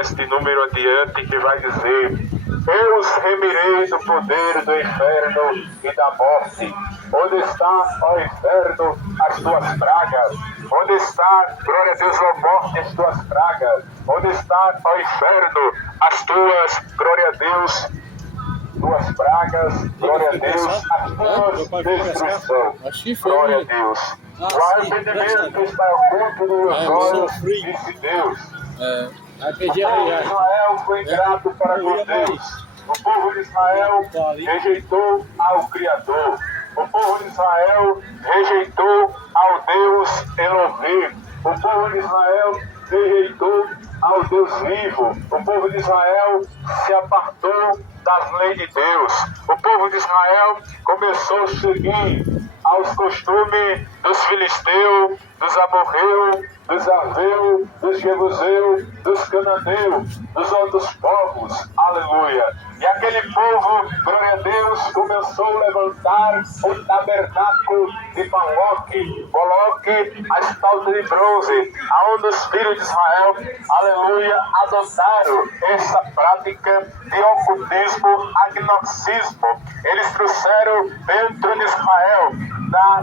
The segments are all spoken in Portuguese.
este número adiante que vai dizer: eu os remirei do poder do inferno e da morte. Onde está, ó inferno, as tuas pragas? Onde está, glória a Deus, ó morte, as tuas pragas? Onde está, ó inferno, as tuas, glória a Deus, tuas pragas? Glória a Deus, as tuas destruição. Glória a Deus. O arrependimento está oculto dos olhos, disse Deus. O povo de Israel foi ingrato para com Deus. O povo de Israel rejeitou ao Criador. O povo de Israel rejeitou ao Deus Elohim. O povo de Israel rejeitou ao Deus vivo. O povo de Israel se apartou das leis de Deus. O povo de Israel começou a seguir aos costumes dos filisteus, dos amorreus, dos aveus, dos jebuseus, dos cananeus, dos outros povos. Aleluia! E aquele povo, glória a Deus, começou a levantar o tabernáculo de Moloque, a estátua de bronze, aonde os filhos de Israel, aleluia, adotaram essa prática de ocultismo, agnosticismo. Eles trouxeram dentro de Israel,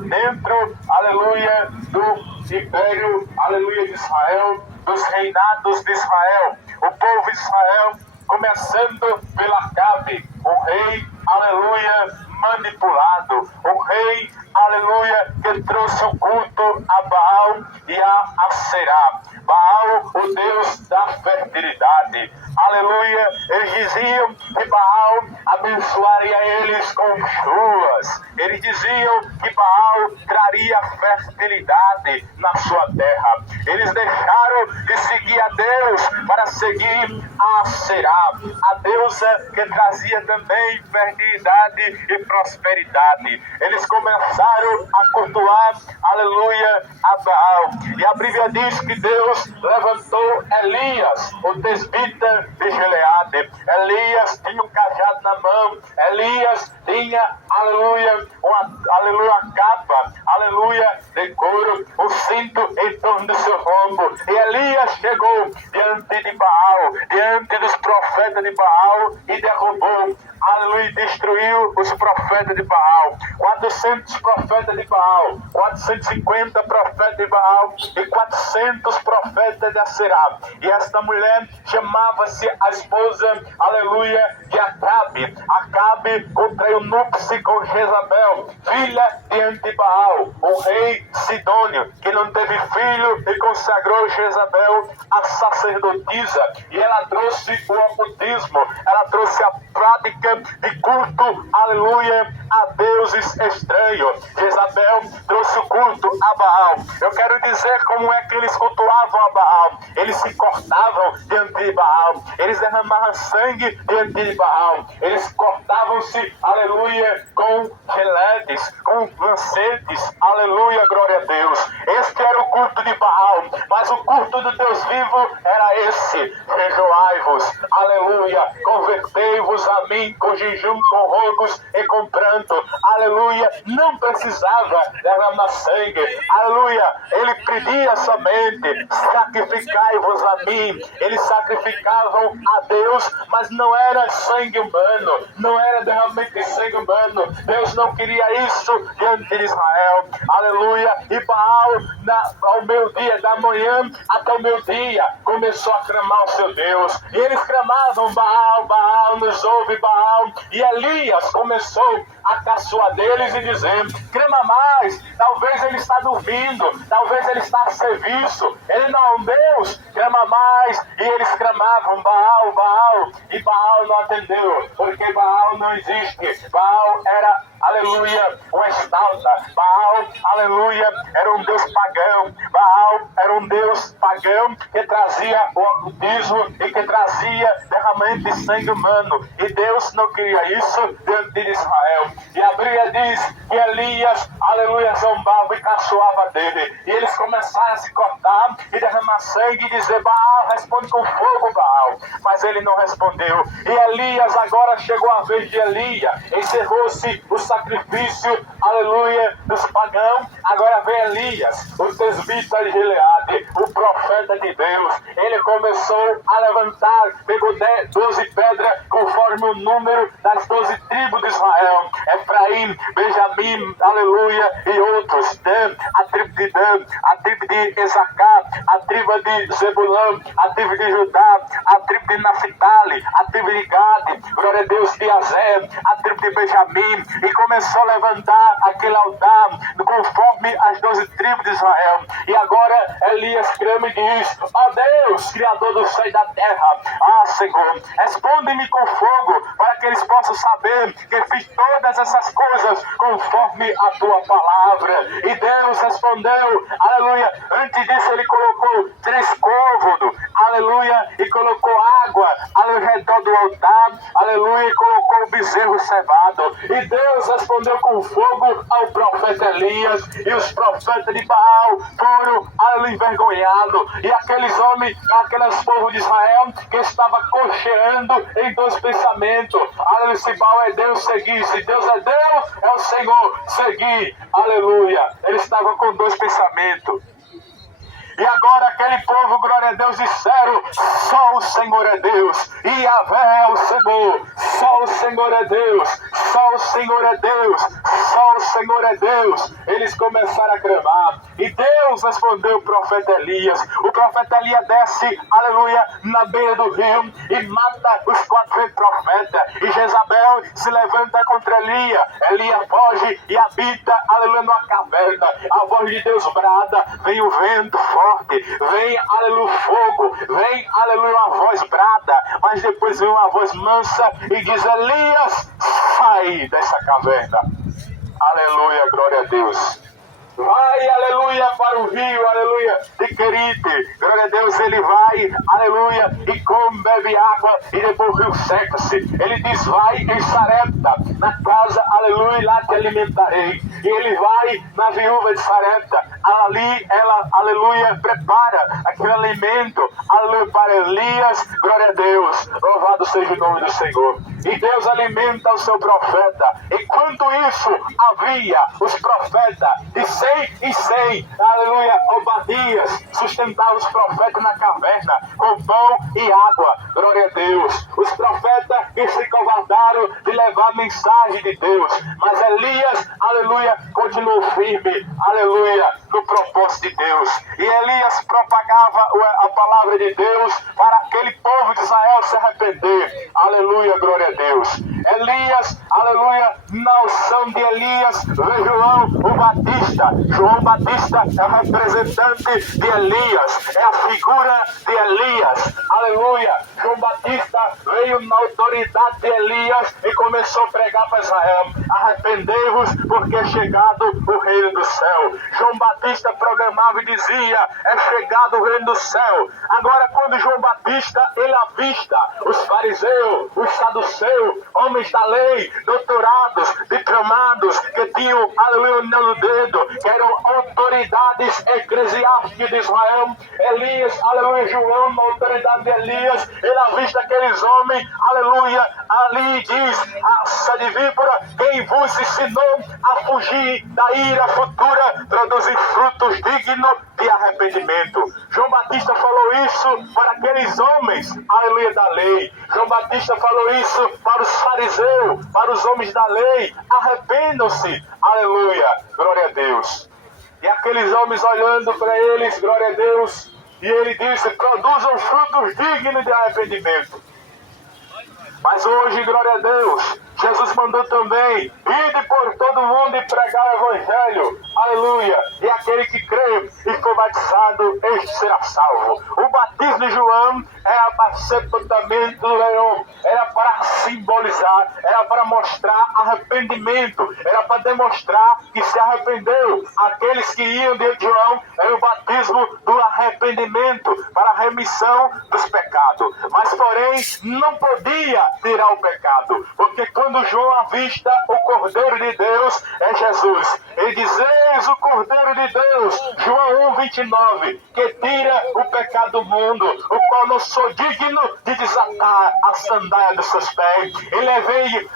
dentro, aleluia, do império, aleluia, de Israel, dos reinados de Israel. O povo de Israel, começando pela Acabe, o rei, aleluia, manipulado, o rei, aleluia, que trouxe o culto a Baal e a Aserá. Baal, o Deus da fertilidade. Aleluia, eles diziam que Baal abençoaria eles com chuvas. Eles diziam que Baal traria fertilidade na sua terra. Eles deixaram de seguir a Deus para seguir a Aserá, a deusa que trazia também fertilidade e prosperidade. Eles começaram a cultuar, aleluia, a Baal. E a Bíblia diz que Deus levantou Elias, o tesbita de Gileade. Elias tinha um cajado na mão. Elias tinha, aleluia, uma capa, aleluia, de couro, um cinto em torno do seu lombo. E Elias chegou diante de Baal, diante dos profetas de Baal, e derrubou, aleluia, destruiu os profetas de Baal. 400 profetas de Baal, 450 profetas de Baal e 400 profetas de Aserá. E esta mulher chamava-se a esposa, aleluia, de Acabe. Acabe contraiu núpcias com Jezabel, filha de Antibaal, o rei Sidônio, que não teve filho e consagrou Jezabel a sacerdotisa. E ela trouxe o ocultismo, ela trouxe a prática de culto, aleluia, a deuses estranhos. Jezabel trouxe o culto a Baal. Eu quero dizer como é que eles cultuavam a Baal. Eles se cortavam diante de Baal. Eles derramavam sangue diante de Baal. Eles cortavam-se, aleluia, com geletes, com lancetes, aleluia, glória a Deus. Este era o culto de Baal, mas o culto do Deus vivo era esse: rejoai-vos, aleluia, convertei-vos a mim com jejum, com rogos e com pranto, aleluia. Não precisava derramar sangue, aleluia. Ele pedia somente: sacrificai-vos a mim. Eles sacrificavam a Deus, mas não era sangue humano, não era derramamento de sangue humano. Deus não queria isso diante de Israel, aleluia. E Baal, ao meio-dia da manhã até o meio-dia, começou a clamar ao seu Deus. E eles clamavam: Baal, Baal, nos ouve, Baal. E Elias começou a caçoar deles e dizer: clama mais, talvez ele está dormindo, talvez ele está a serviço, ele não é um Deus, clama mais. E eles clamavam: Baal, Baal, e Baal não atendeu, porque Baal não existe. Baal era, aleluia, uma estátua. Baal, aleluia, era um Deus pagão. Baal era um Deus pagão que trazia o ocultismo e que trazia derramamento de sangue humano. E Deus não queria isso diante de Israel. E a Bíblia diz que Elias, aleluia, zombava e caçoava dele. E eles começaram a se cortar e derramar sangue e dizer: Baal, responde com fogo, Baal. Mas ele não respondeu. E Elias, agora chegou a vez de Elias. Encerrou-se o sacrifício sacrifício, aleluia, dos pagãos. Agora vem Elias, o tesbita de Gileade, o profeta de Deus. Ele começou a levantar, pegou 12 pedras, conforme o número das 12 tribos de Israel. Efraim, Benjamim, aleluia, e outros. Dan, a tribo de Dan, a tribo de Esacar, a tribo de Zebulão, a tribo de Judá, a tribo de Naphtali, a tribo de Gade, glória a Deus, de Azer, a tribo de Benjamim, e começou a levantar aquele altar conforme as 12 tribos de Israel. E agora Elias clama e diz: ó Deus, Criador do céu e da terra, Senhor, responde-me com fogo, para que eles possam saber que fiz todas essas coisas conforme a tua palavra. E Deus respondeu, aleluia. Antes disso ele colocou 3 côvados, aleluia, e colocou água ao redor do altar, aleluia, e colocou o bezerro cevado. E Deus respondeu com fogo ao profeta Elias, e os profetas de Baal foram, aleluia, envergonhados. E aqueles homens, aqueles povos de Israel que estavam cocheando em 2 pensamentos, aleluia, se Baal é Deus, seguir, se Deus é Deus, é o Senhor, seguir, aleluia. Eles estavam com 2 pensamentos. E agora aquele povo, glória a Deus, disseram: só o Senhor é Deus, e Yahvé é o Senhor, só o Senhor é Deus, só o Senhor é Deus, só o Senhor é Deus. Eles começaram a clamar, e Deus respondeu o profeta Elias. O profeta Elias desce, aleluia, na beira do rio, e mata os 4 profetas, e Jezabel se levanta contra Elias. Elias foge e habita, aleluia, numa caverna. A voz de Deus brada, vem o vento forte, vem, aleluia, fogo, vem, aleluia, uma voz brada, mas depois vem uma voz mansa e diz: Elias, sai dessa caverna. Aleluia, glória a Deus. Vai, aleluia, para o rio, aleluia, de Querite. Glória a Deus, ele vai, aleluia, e come, bebe água, e depois o rio seca-se. Ele diz: vai em Sarepta, na casa, aleluia, lá te alimentarei. E ele vai na viúva de Sarepta. Ali ela, aleluia, prepara aquele alimento, aleluia, para Elias. Glória a Deus, louvado seja o nome do Senhor. E Deus alimenta o seu profeta. Enquanto isso, havia os profetas de 100 em 100, aleluia, Obadias sustentava os profetas na caverna com pão e água. Glória a Deus. Os profetas que se covardaram de levar a mensagem de Deus, mas Elias, aleluia, continuou firme, aleluia, no propósito de Deus. E Elias propagava a palavra de Deus para aquele povo de Israel se arrepender. Aleluia, glória a Deus. Elias, aleluia, na unção de Elias, veio João o Batista. João Batista é o representante de Elias, é a figura de Elias. Aleluia. João Batista veio na autoridade de Elias e começou a pregar para Israel: arrependei-vos, porque é chegado o reino do céu. João Batista programava e dizia: é chegado o reino do céu. Agora, quando João Batista ele avista os fariseus, os saduceus, homens da lei, doutorados, diplomados, que tinham, aleluia, no dedo, que eram autoridades eclesiásticas de Israel, Elias, aleluia, João, na autoridade de Elias, ele avista aqueles homens, aleluia, ali diz: raça de víbora, quem vos ensinou a fugir da ira futura, produzir frutos dignos de arrependimento. João Batista falou isso para aqueles homens, aleluia, da lei. João Batista falou isso para os fariseus, para os homens da lei: arrependam-se, aleluia, glória a Deus. E aqueles homens olhando para eles, glória a Deus, e ele disse: produzam frutos dignos de arrependimento. Mas hoje, glória a Deus, Jesus mandou também: ide por todo mundo e pregar o Evangelho, aleluia, e aquele que crê e for batizado, este será salvo. O batismo de João era para sepultamento do leão, era para simbolizar, era para mostrar arrependimento, era para demonstrar que se arrependeu. Aqueles que iam de João era o batismo do arrependimento, para a remissão dos pecados. Mas porém, homem não podia tirar o pecado, porque quando João avista o Cordeiro de Deus, é Jesus. Ele diz: eis o Cordeiro de Deus, João 1:29, que tira o pecado do mundo, o qual não sou digno de desatar a sandália dos seus pés. Ele veio,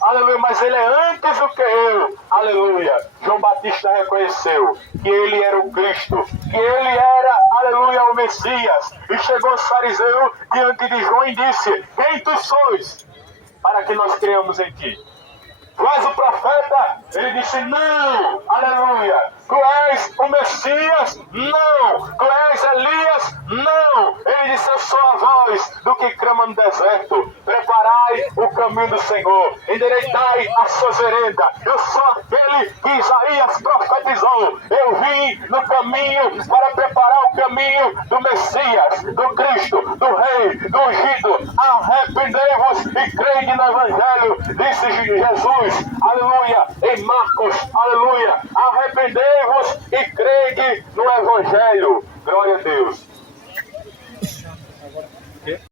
aleluia, mas ele é antes do que eu, aleluia. João Batista reconheceu que ele era o Cristo, que ele era, aleluia, o Messias. E chegou o fariseu diante de João e disse: quem tu sois, para que nós creamos em ti? Tu és o profeta? Ele disse: não, aleluia. Tu és o Messias? Não. Tu és Elias? Não. Ele disse: eu sou a voz do que clama no deserto. Preparai o caminho do Senhor, endireitai a sua vereda. Eu sou aquele que Isaías profetizou. Eu vim no caminho para preparar o caminho do Messias, do Cristo, do Rei, do ungido. Arrependei-vos e crede no Evangelho, disse Jesus, aleluia, em Marcos, aleluia. Arrependei-vos e crede no Evangelho. Glória a Deus.